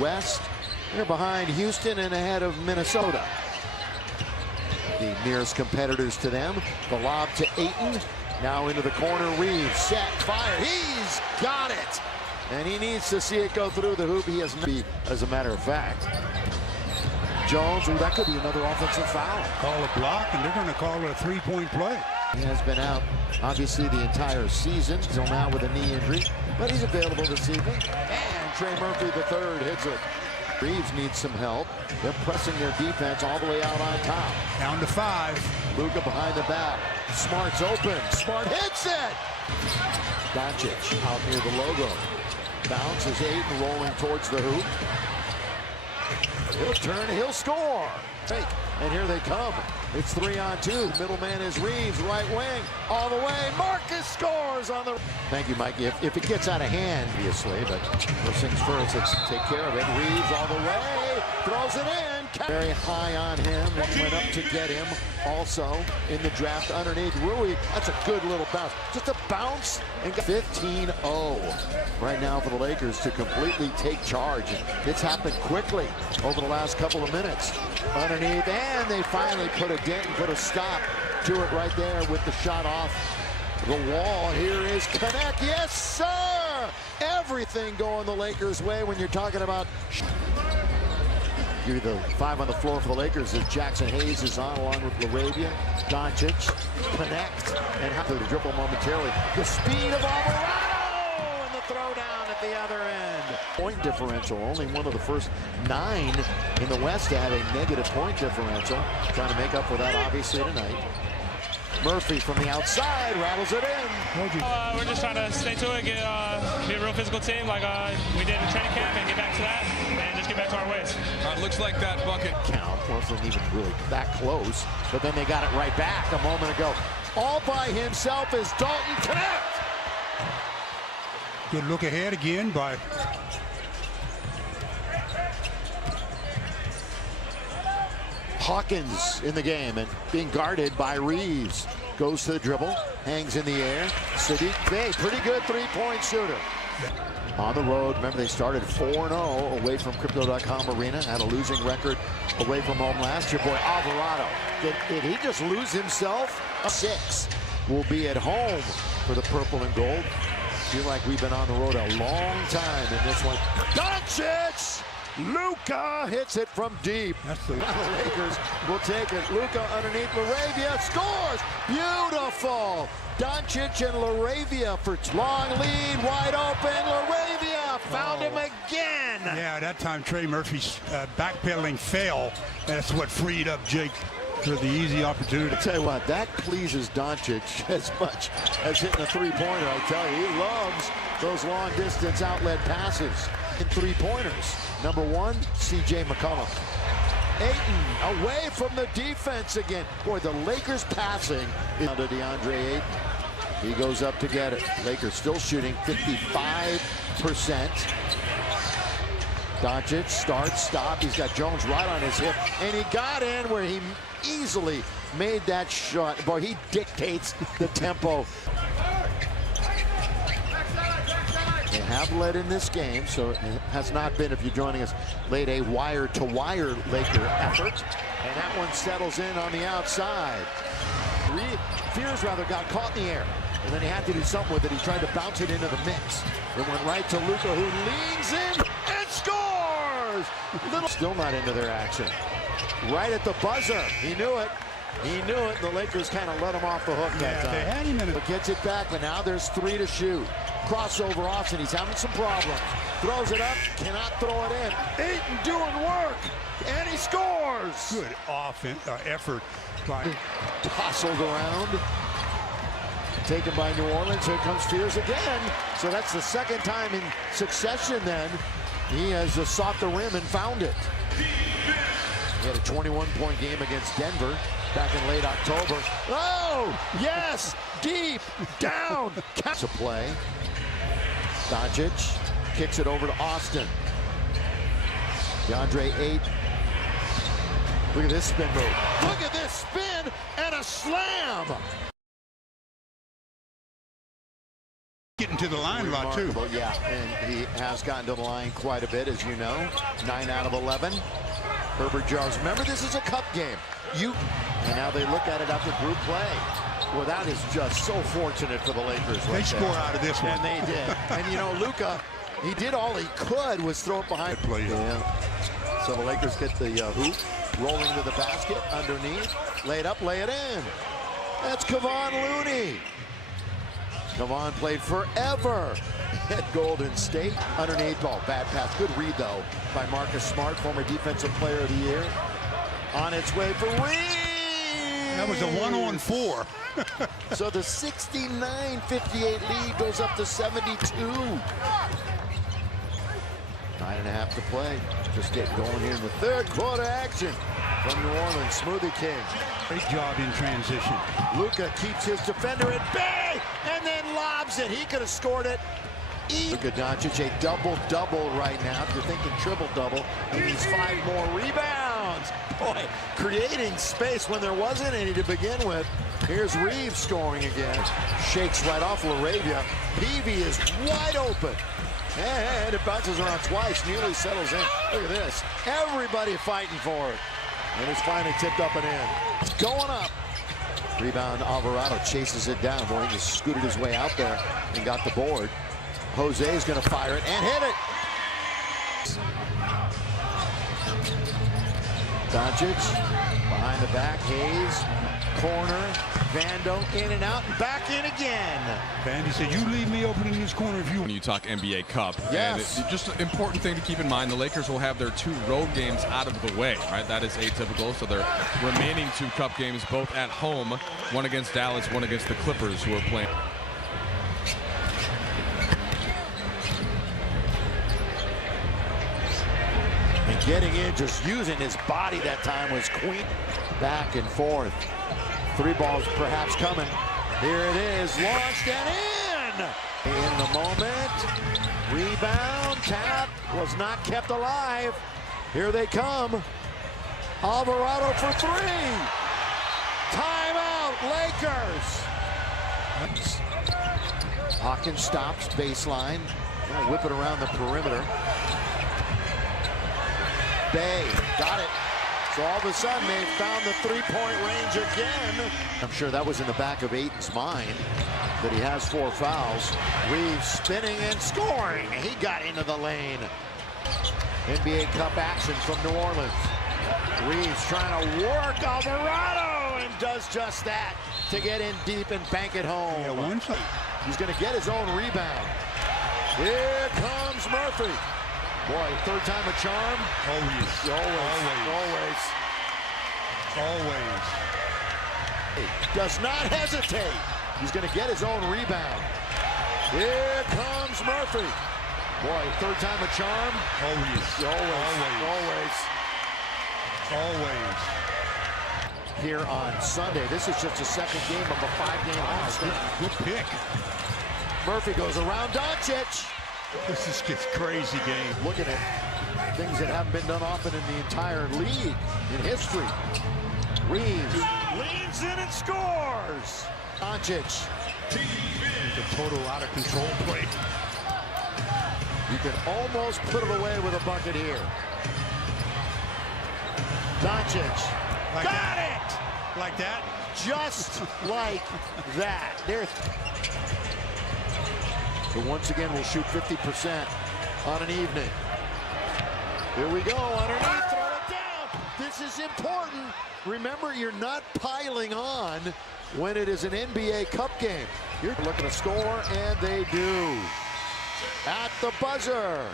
West. They're behind Houston and ahead of Minnesota. The nearest competitors to them. The lob to Ayton. Now into the corner. Reeves set, fire. He's got it. And he needs to see it go through the hoop. He has not, as a matter of fact. Jones, that could be another offensive foul. Call a block, and they're going to call it a three-point play. He has been out, obviously, the entire season, until now with a knee injury. But he's available this evening. And Trey Murphy, the third, hits it. Reeves needs some help. They're pressing their defense all the way out on top. Down to 5. Luka behind the back. Smart's open. Smart hits it. Doncic out near the logo. Bounces Ayton rolling towards the hoop. He'll turn, he'll score. Fake, and here they come. It's 3-on-2. The middle man is Reeves, right wing, all the way. Marcus scores on the... Thank you, Mike. If it gets out of hand, obviously, but first things first, let's take care of it. Reeves all the way, throws it in. Very high on him, and went up to get him. Also in the draft underneath Rui. That's a good little bounce. Just a bounce and got 15-0 right now for the Lakers to completely take charge. It's happened quickly over the last couple of minutes. Underneath, and they finally put a dent and put a stop to it right there with the shot off the wall. Here is Connect. Yes, sir! Everything going the Lakers' way when you're talking about... Give you the 5 on the floor for the Lakers as Jackson Hayes is on along with LaRavia. Doncic, Connect, and have to dribble momentarily. The speed of Alvarado and the throwdown at the other end. Point differential, only one of the first 9 in the West to have a negative point differential. Trying to make up for that obviously tonight. Murphy from the outside rattles it in. We're just trying to stay to it, be a real physical team like we did in training camp, and get back to that, and just get back to our ways. Looks like that bucket count wasn't even really that close, but then they got it right back a moment ago. All by himself is Dalton Connect. Good look ahead again by Hawkins in the game and being guarded by Reeves. Goes to the dribble, hangs in the air. Sadiq Bey, pretty good three-point shooter. On the road, remember they started 4-0 away from Crypto.com Arena, had a losing record away from home last year. Boy, Alvarado, did he just lose himself? 6 will be at home for the purple and gold. Feel like we've been on the road a long time in this one. Doncic! Luka hits it from deep. The Lakers will take it. Luka underneath LaRavia scores. Beautiful. Doncic and LaRavia for long lead, wide open. LaRavia found him again. Yeah, that time Trey Murphy's backpedaling fail. That's what freed up Jake for the easy opportunity. I tell you what, that pleases Doncic as much as hitting a three-pointer. I tell you, he loves those long-distance outlet passes. In three-pointers. Number 1, C.J. McCollum. Ayton away from the defense again. Boy, the Lakers passing is to DeAndre Ayton. He goes up to get it. Lakers still shooting 55%. Doncic starts, stop. He's got Jones right on his hip, and he got in where he easily made that shot. Boy, he dictates the tempo. They have led in this game, so it has not been, if you're joining us late, a wire-to-wire Laker effort. And that one settles in on the outside. Fears got caught in the air, and then he had to do something with it. He tried to bounce it into the mix. It went right to Luka, who leans in and scores! Still not into their action. Right at the buzzer. He knew it. He knew it. The Lakers kind of let him off the hook that time. They had him in it. But gets it back, but now there's 3 to shoot. Crossover Austin, he's having some problems. Throws it up, cannot throw it in. Ayton doing work, and he scores. Good offense effort by Tossled around. Taken by New Orleans. Here comes Fears again. So that's the second time in succession then. He has sought the rim and found it. He had a 21-point game against Denver back in late October. Oh, yes, deep, down. Catch a play. Doncic kicks it over to Austin. DeAndre Ayton. Look at this spin move. Look at this spin and a slam. getting getting to the line a lot, too. Remarkable, yeah, and he has gotten to the line quite a bit, as you know. 9 out of 11. Herbert Jones. Remember, this is a cup game. And now they look at it after group play. Well, that is just so fortunate for the Lakers. They score out of this one. And they did. And, you know, Luka, he did all he could was throw it behind. Yeah. So the Lakers get the hoop, rolling to the basket, underneath, lay it up, lay it in. That's Kevon Looney. Kevon played forever at Golden State. Underneath, oh, bad pass. Good read, though, by Marcus Smart, former Defensive Player of the Year. On its way for Reeves. That was a 1-on-4. So the 69-58 lead goes up to 72. 9.5 to play. Just getting going here in the third quarter action from New Orleans. Smoothie King. Great job in transition. Luka keeps his defender at bay and then lobs it. He could have scored it. Luka Doncic, a double-double right now. If you're thinking triple-double, he needs 5 more rebounds. Boy, creating space when there wasn't any to begin with. Here's Reeves scoring again. Shakes right off LaRavia. Peavy is wide open. And it bounces around twice, nearly settles in. Look at this. Everybody fighting for it. And it's finally tipped up and in. It's going up. Rebound, Alvarado chases it down. Boy, he just scooted his way out there and got the board. Jose is going to fire it and hit it. Doncic behind the back. Hayes, corner. Vando in and out and back in again. Vandy said, you leave me open in this corner if you... When you talk NBA Cup. Yes. And just an important thing to keep in mind, the Lakers will have their 2 road games out of the way, right? That is atypical. So their remaining 2 Cup games, both at home, one against Dallas, one against the Clippers, who are playing. And getting in, just using his body that time was Queen. Back and forth. 3 balls perhaps coming. Here it is, launched and in! In the moment, rebound, tap, was not kept alive. Here they come. Alvarado for 3. Timeout, Lakers. Hawkins stops, baseline. Now whip it around the perimeter. Bay, got it. So all of a sudden, they found the 3-point range again. I'm sure that was in the back of Ayton's mind, that he has 4 fouls. Reeves spinning and scoring. He got into the lane. NBA Cup action from New Orleans. Reeves trying to work Alvarado and does just that to get in deep and bank it home. Yeah, he's going to get his own rebound. Here comes Murphy. Boy, 3rd time a charm. Always. Does not hesitate. He's going to get his own rebound. Here comes Murphy. Boy, 3rd time a charm. Always. Here on Sunday. This is just a 2nd game of a 5-game homestand. Good pick. Murphy goes around Doncic. This is just crazy game. Looking at things that haven't been done often in the entire league in history. Reeves leans in and scores. Doncic. It's a total out of control play. You can almost put it away with a bucket here. Doncic. Got it! Like that? Just like that. But once again, we'll shoot 50% on an evening. Here we go, underneath, throw it down. This is important. Remember, you're not piling on when it is an NBA Cup game. You're looking to score, and they do. At the buzzer.